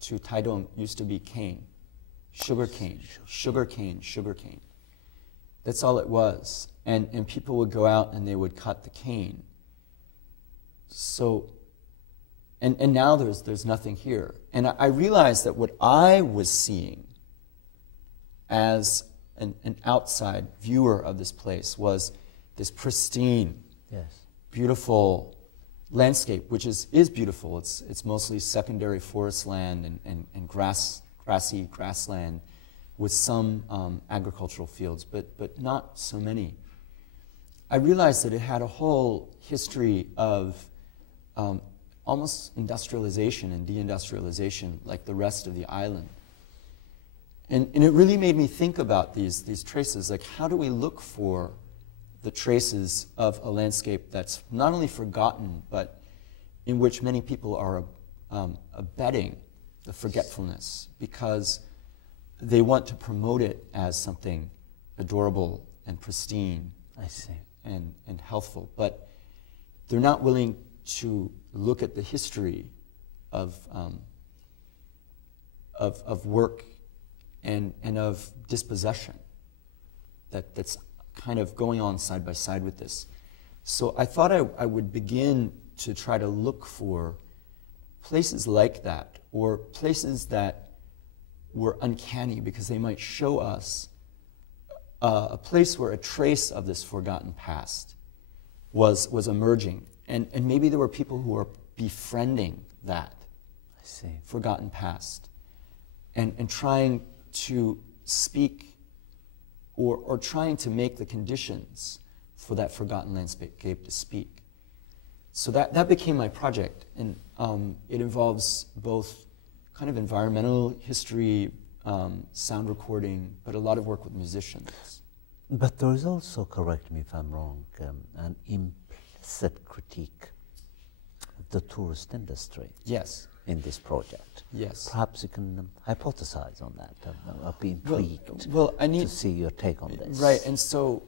to Taidong used to be cane, sugar cane, sugar cane, sugar cane. That's all it was. And people would go out and they would cut the cane. So, and now there's nothing here. And I realized that what I was seeing as an outside viewer of this place was this pristine, beautiful landscape, which is beautiful. It's mostly secondary forest land and grassy grassland with some agricultural fields, but not so many. I realized that it had a whole history of almost industrialization and deindustrialization like the rest of the island. And it really made me think about these traces, like how do we look for the traces of a landscape that's not only forgotten, but in which many people are abetting the forgetfulness because they want to promote it as something adorable and pristine. I see. And healthful, but they're not willing to look at the history of work and of dispossession that's kind of going on side by side with this. So I thought I would begin to try to look for places like that, or places that were uncanny because they might show us a place where a trace of this forgotten past was emerging. And maybe there were people who were befriending that forgotten past and trying to speak or trying to make the conditions for that forgotten landscape to speak. So that became my project. And it involves both kind of environmental history, sound recording, but a lot of work with musicians. But there is also, correct me if I'm wrong, an implicit critique of the tourist industry. Yes. In this project. Yes. Perhaps you can hypothesize on that. I'd be intrigued to see your take on this. Right, and so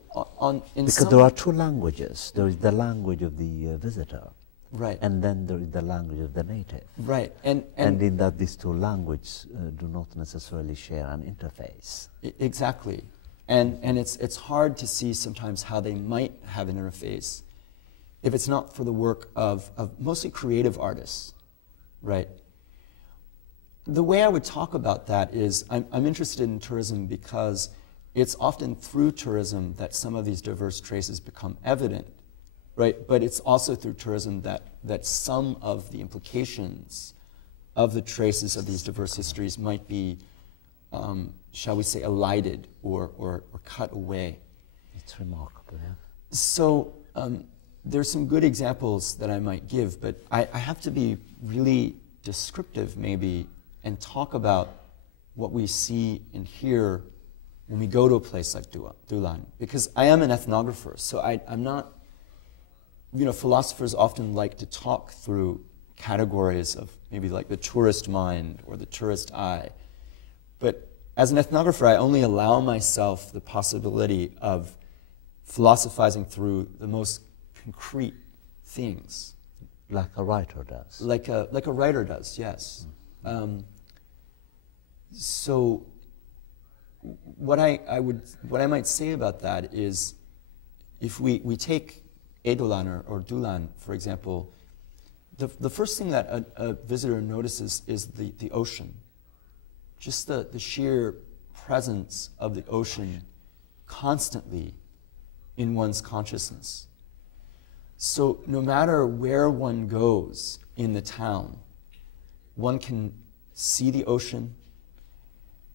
because there are two languages. There is the language of the visitor. Right. And then there is the language of the native. Right. And in that these two languages do not necessarily share an interface. Exactly. And it's hard to see sometimes how they might have an interface if it's not for the work of mostly creative artists, right? The way I would talk about that is I'm interested in tourism because it's often through tourism that some of these diverse traces become evident. Right, but it's also through tourism that some of the implications of the traces of these diverse histories might be, shall we say, elided or cut away. It's remarkable, yeah. So there's some good examples that I might give, but I have to be really descriptive maybe and talk about what we see and hear when we go to a place like Dulan, because I am an ethnographer, so I'm not. You know, philosophers often like to talk through categories of maybe like the tourist mind or the tourist eye. But as an ethnographer, I only allow myself the possibility of philosophizing through the most concrete things. Like a writer does. Like a writer does, yes. So what I might say about that is if we take Edolan or Dulan, for example, the first thing that a visitor notices is the ocean. Just the sheer presence of the ocean constantly in one's consciousness. So no matter where one goes in the town, one can see the ocean,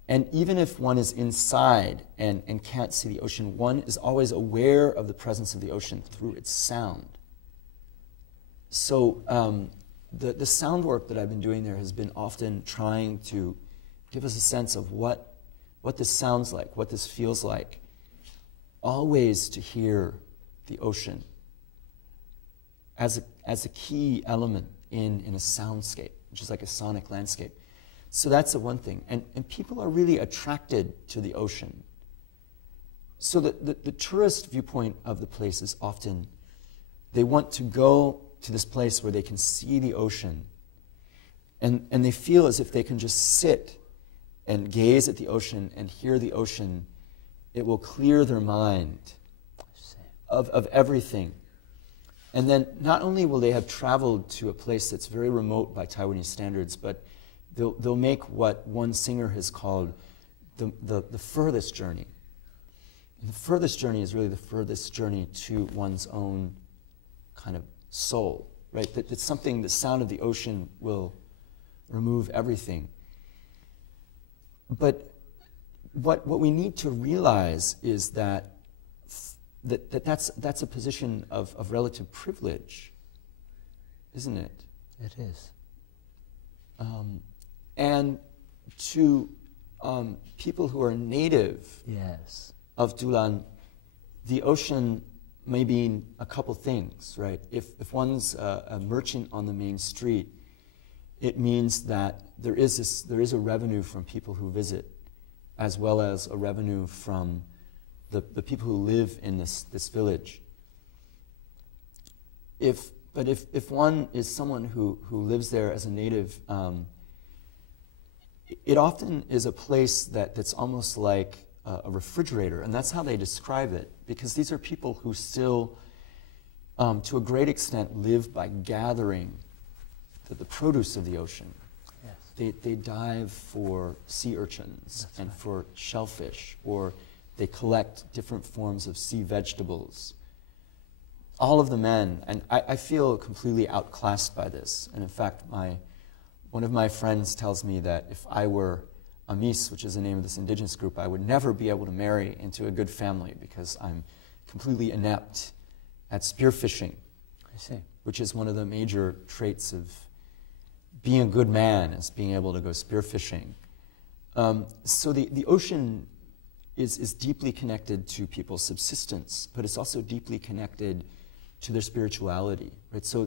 and even if one is inside and can't see the ocean, one is always aware of the presence of the ocean through its sound. So the sound work that I've been doing there has been often trying to give us a sense of what this sounds like, what this feels like, always to hear the ocean as a key element in a soundscape, which is like a sonic landscape. So that's the one thing. And people are really attracted to the ocean. So the tourist viewpoint of the place is often, they want to go to this place where they can see the ocean And they feel as if they can just sit and gaze at the ocean and hear the ocean. It will clear their mind of everything. And then not only will they have traveled to a place that's very remote by Taiwanese standards, but they'll make what one singer has called the furthest journey. And the furthest journey is really the furthest journey to one's own kind of soul, right? That's something, the sound of the ocean will remove everything. But what we need to realize is that's a position of relative privilege, isn't it? It is. And to people who are native Yes. of Dulan, the ocean may mean a couple things, right? If one's a merchant on the main street, it means that there is a revenue from people who visit, as well as a revenue from the people who live in this village. If one is someone who lives there as a native, it often is a place that's almost like a refrigerator, and that's how they describe it, because these are people who still, to a great extent, live by gathering the produce of the ocean. Yes. They dive for sea urchins That's and right. for shellfish, or they collect different forms of sea vegetables. All of the men, and I feel completely outclassed by this. And in fact, one of my friends tells me that if I were Amis, which is the name of this indigenous group, I would never be able to marry into a good family because I'm completely inept at spearfishing. I see. Which is one of the major traits of being a good man, is being able to go spearfishing. So the ocean is deeply connected to people's subsistence, but it's also deeply connected to their spirituality, right? So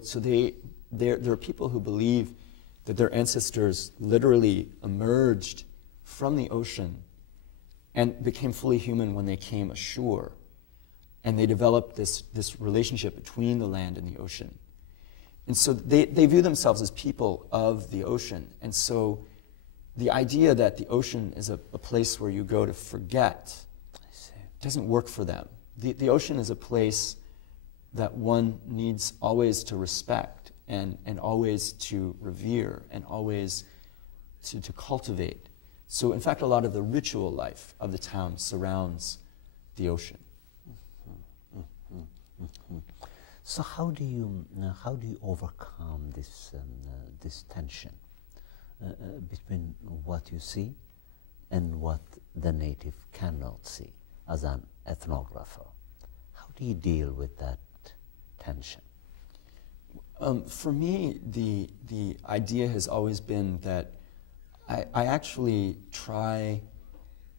there are people who believe that their ancestors literally emerged from the ocean and became fully human when they came ashore. And they developed this relationship between the land and the ocean. And so they view themselves as people of the ocean. And so the idea that the ocean is a place where you go to forget doesn't work for them. The ocean is a place that one needs always to respect and always to revere and always to cultivate. So in fact, a lot of the ritual life of the town surrounds the ocean. So how do you overcome this tension between what you see and what the native cannot see as an ethnographer? How do you deal with that tension? For me, the idea has always been that I actually try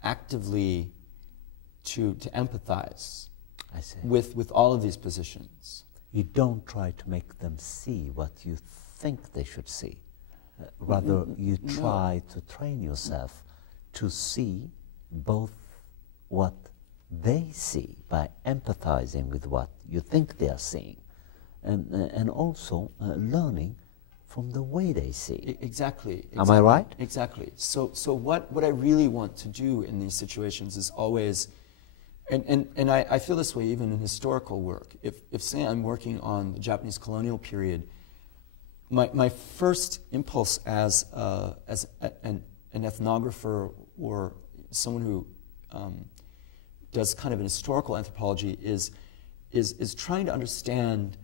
actively to empathize I see. with all of these positions. You don't try to make them see what you think they should see. Rather, you try to train yourself to see both what they see by empathizing with what you think they are seeing, and also learning from the way they see. Exactly. Am I right? Exactly. So what I really want to do in these situations is always, and I feel this way even in historical work. If say I'm working on the Japanese colonial period, my first impulse as an ethnographer or someone who does kind of an historical anthropology is trying to understand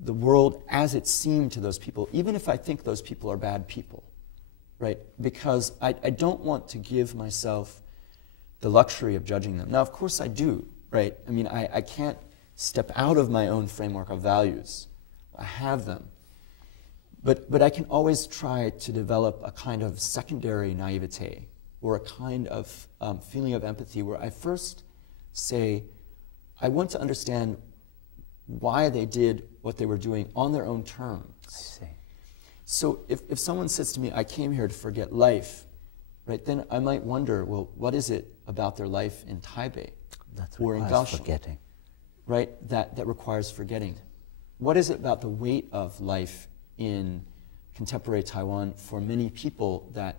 the world as it seemed to those people, even if I think those people are bad people, right? Because I don't want to give myself the luxury of judging them. Now, of course I do, right? I mean, I can't step out of my own framework of values. I have them. But I can always try to develop a kind of secondary naivete or a kind of feeling of empathy where I first say, I want to understand why they did what they were doing on their own terms. I see. So if someone says to me, I came here to forget life, right, then I might wonder, well, what is it about their life in Taipei or in Kaohsiung, forgetting, right, that requires forgetting? What is it about the weight of life in contemporary Taiwan for many people that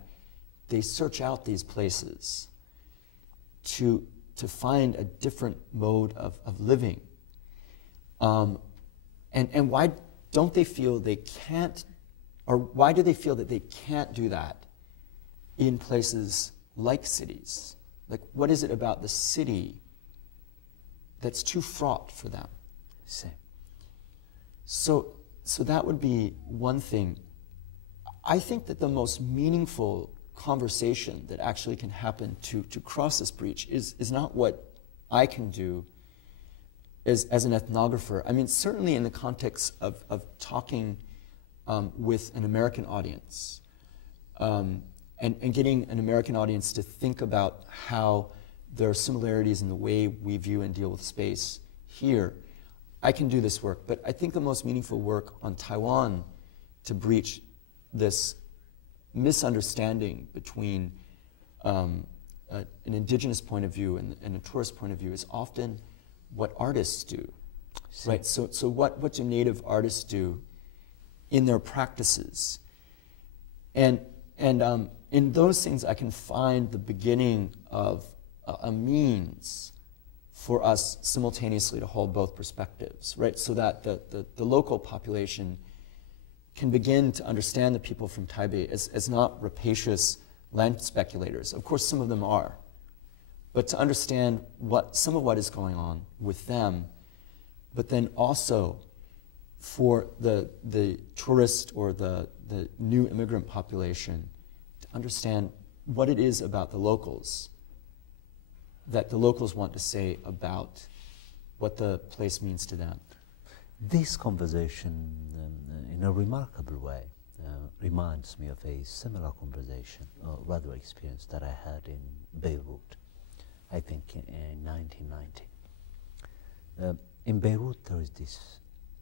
they search out these places to find a different mode of living. And why don't they feel they can't, or why do they feel that they can't do that in places like cities? Like, what is it about the city that's too fraught for them? So that would be one thing. I think that the most meaningful conversation that actually can happen to cross this breach is not what I can do as an ethnographer. I mean, certainly in the context of talking with an American audience, and getting an American audience to think about how there are similarities in the way we view and deal with space here, I can do this work. But I think the most meaningful work on Taiwan to breach this misunderstanding between an indigenous point of view and a tourist point of view is often what artists do, right? So what do native artists do in their practices? And in those things, I can find the beginning of a means for us simultaneously to hold both perspectives, right? So that the local population can begin to understand the people from Taipei as not rapacious land speculators. Of course, some of them are. But to understand some of what is going on with them, but then also for the tourist or the new immigrant population to understand what it is about the locals that the locals want to say about what the place means to them. This conversation, in a remarkable way, reminds me of a similar conversation, or rather experience, that I had in Beirut, I think in 1990. In Beirut, there is this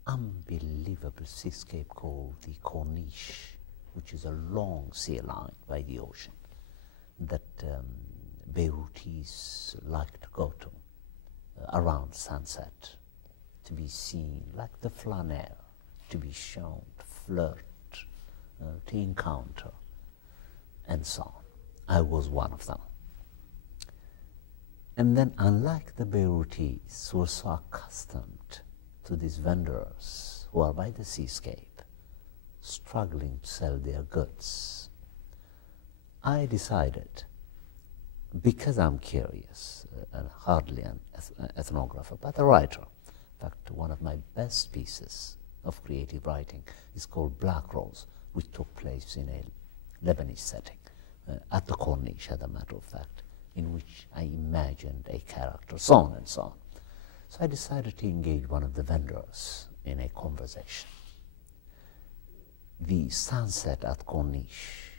unbelievable seascape called the Corniche, which is a long sea line by the ocean that Beirutis like to go to around sunset, to be seen like the flaneur, to be shown, to flirt, to encounter, and so on. I was one of them. And then, unlike the Beirutis, who are so accustomed to these vendors who are by the seascape, struggling to sell their goods, I decided, because I'm curious, and hardly an ethnographer, but a writer. In fact, one of my best pieces of creative writing is called Black Rose, which took place in a Lebanese setting, at the Corniche, as a matter of fact, in which I imagined a character, so on and so on. So I decided to engage one of the vendors in a conversation. The sunset at Corniche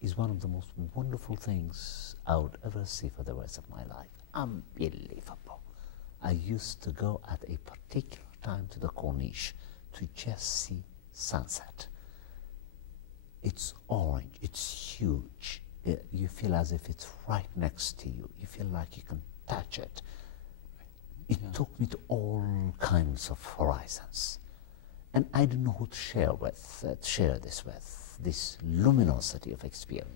is one of the most wonderful things I would ever see for the rest of my life. Unbelievable. I used to go at a particular time to the Corniche to just see sunset. It's orange, it's huge. You feel as if it's right next to you. You feel like you can touch it. It took me to all kinds of horizons. And I didn't know who to share this with, this luminosity of experience.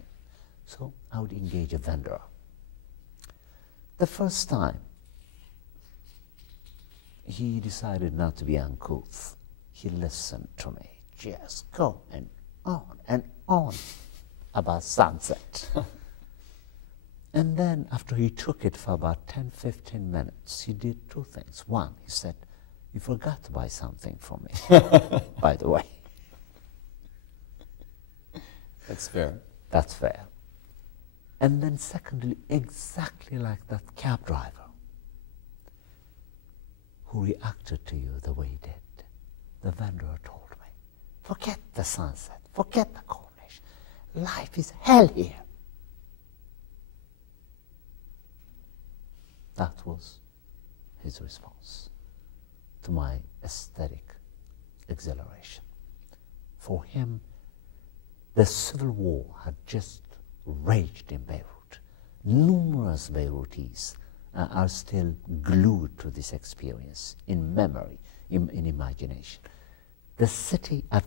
So I would engage a vendor. The first time, he decided not to be uncouth. He listened to me, just go and on about sunset. And then after he took it for about 10-15 minutes, he did two things. One, he said, "You forgot to buy something for me," by the way. That's fair. That's fair. And then secondly, exactly like that cab driver who reacted to you the way he did, the vendor told me, "Forget the sunset, forget the Corniche. Life is hell here." That was his response to my aesthetic exhilaration. For him, the civil war had just raged in Beirut. Numerous Beirutis are still glued to this experience in memory, in imagination. The city at